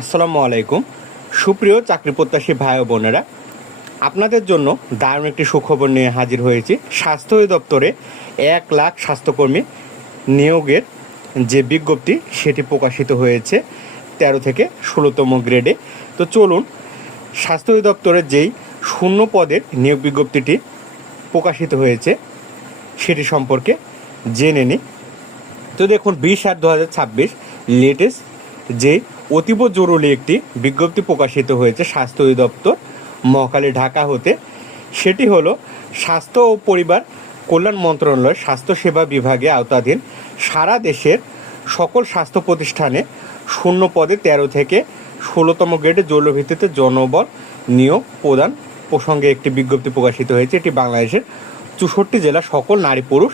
আসসালামু আলাইকুম। সুপ্রিয় চাকরি প্রত্যাশী ভাই ও বোনেরা, আপনাদের জন্য দারুণ একটি সুখবর নিয়ে হাজির হয়েছি। স্বাস্থ্য অধিদপ্তরে 1,00,000 স্বাস্থ্যকর্মী নিয়োগের যে বিজ্ঞপ্তি সেটি প্রকাশিত হয়েছে 13 থেকে 16তম গ্রেডে। তো চলুন স্বাস্থ্য অধিদপ্তরের যেই শূন্য পদের নিয়োগ বিজ্ঞপ্তিটি প্রকাশিত হয়েছে সেটি সম্পর্কে জেনে নিই। তো দেখুন 20/8/2026 লেটেস্ট যে অতীব জরুরি একটি বিজ্ঞপ্তি প্রকাশিত হয়েছে স্বাস্থ্য অধিদপ্তর মহাখালী ঢাকা হতে। সেটি হলো স্বাস্থ্য ও পরিবার কল্যাণ মন্ত্রণালয়ের স্বাস্থ্যসেবা বিভাগে আওতাধীন সারা দেশের সকল স্বাস্থ্য প্রতিষ্ঠানে শূন্য পদে 13 থেকে 16তম গ্রেডে জরুরি ভিত্তিতে জনবল নিয়োগ প্রদান প্রসঙ্গে একটি বিজ্ঞপ্তি প্রকাশিত হয়েছে। এটি বাংলাদেশের 64 জেলা সকল নারী পুরুষ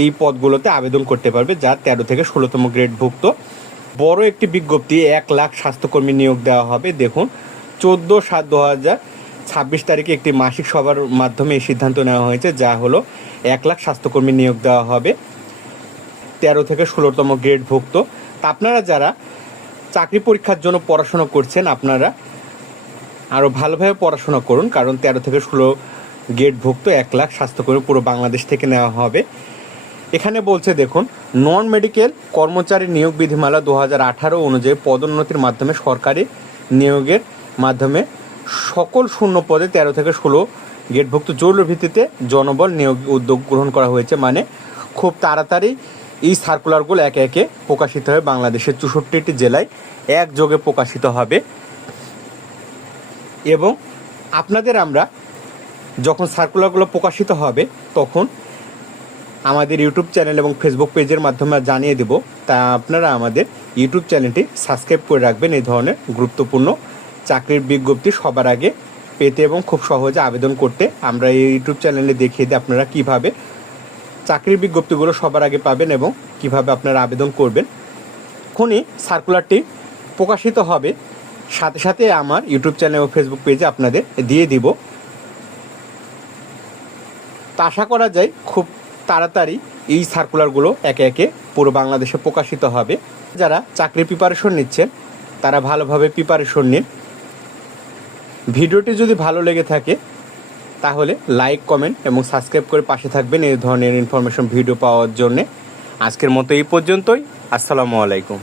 এই পদগুলোতে আবেদন করতে পারবে, যা 13 থেকে 16তম গ্রেডভুক্ত। বড় একটি বিজ্ঞপ্তি, 1,00,000 স্বাস্থ্যকর্মী নিয়োগ দেওয়া হবে। দেখুন 14/7/2026 তারিখে একটি মাসিক সভার মাধ্যমে এই সিদ্ধান্ত নেওয়া হয়েছে, যা হলো 1,00,000 স্বাস্থ্যকর্মী নিয়োগ দেওয়া হবে 13 থেকে 16তম গ্রেডভুক্ত। তা আপনারা যারা চাকরি পরীক্ষার জন্য পড়াশোনা করছেন, আপনারা আরও ভালোভাবে পড়াশোনা করুন, কারণ 13 থেকে 16 গ্রেডভুক্ত 1,00,000 স্বাস্থ্যকর্মী পুরো বাংলাদেশ থেকে নেওয়া হবে। এখানে বলছে দেখুন, নন মেডিকেল কর্মচারী নিয়োগ বিধিমালা 2018 অনুযায়ী পদোন্নতির মাধ্যমে সরকারি নিয়োগের মাধ্যমে সকল শূন্য পদে 13 থেকে 16 গ্রেডভুক্ত জরুরি ভিত্তিতে জনবল নিয়োগ উদ্যোগ গ্রহণ করা হয়েছে। মানে খুব তাড়াতাড়ি এই সার্কুলারগুলো একে একে প্রকাশিত হয়ে বাংলাদেশের 64টি জেলায় একযোগে প্রকাশিত হবে। এবং আপনাদের আমরা যখন সার্কুলারগুলো প্রকাশিত হবে তখন আমাদের ইউটিউব চ্যানেল এবং ফেসবুক পেজের মাধ্যমে জানিয়ে দেব। তা আপনারা আমাদের ইউটিউব চ্যানেলটি সাবস্ক্রাইব করে রাখবেন এই ধরনের গুরুত্বপূর্ণ চাকরির বিজ্ঞপ্তি সবার আগে পেতে এবং খুব সহজে আবেদন করতে। আমরা এই ইউটিউব চ্যানেলে দেখিয়ে দিই আপনারা কীভাবে চাকরির বিজ্ঞপ্তিগুলো সবার আগে পাবেন এবং কিভাবে আপনারা আবেদন করবেন। এখনই সার্কুলারটি প্রকাশিত হবে, সাথে সাথে আমার ইউটিউব চ্যানেল ও ফেসবুক পেজে আপনাদের দিয়ে দিব। তা আশা করা যায় খুব তাড়াতাড়ি এই সার্কুলারগুলো একে একে পুরো বাংলাদেশে প্রকাশিত হবে। যারা চাকরির প্রিপারেশন নিচ্ছেন তারা ভালোভাবে প্রিপারেশন নিন। ভিডিওটি যদি ভালো লেগে থাকে তাহলে লাইক, কমেন্ট এবং সাবস্ক্রাইব করে পাশে থাকবেন এই ধরনের ইনফরমেশন ভিডিও পাওয়ার জন্যে। আজকের মতো এই পর্যন্তই। আসসালামু আলাইকুম।